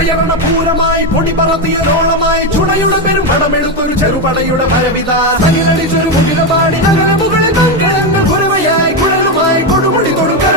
കയറണ പൂരമായി പൊടി പറത്തിയതോളമായി ചുണയുടെ പെരും പടമെടുത്തൊരു ചെറുപടയുടെ ഭരവിത തനിലടിച്ചൊരു മുകിലപാടി നഗര മുകളിൽ മംഗളങ്ങൾ കുരവയായി കുഴലുമായി കൊടുമുടി തൊടുക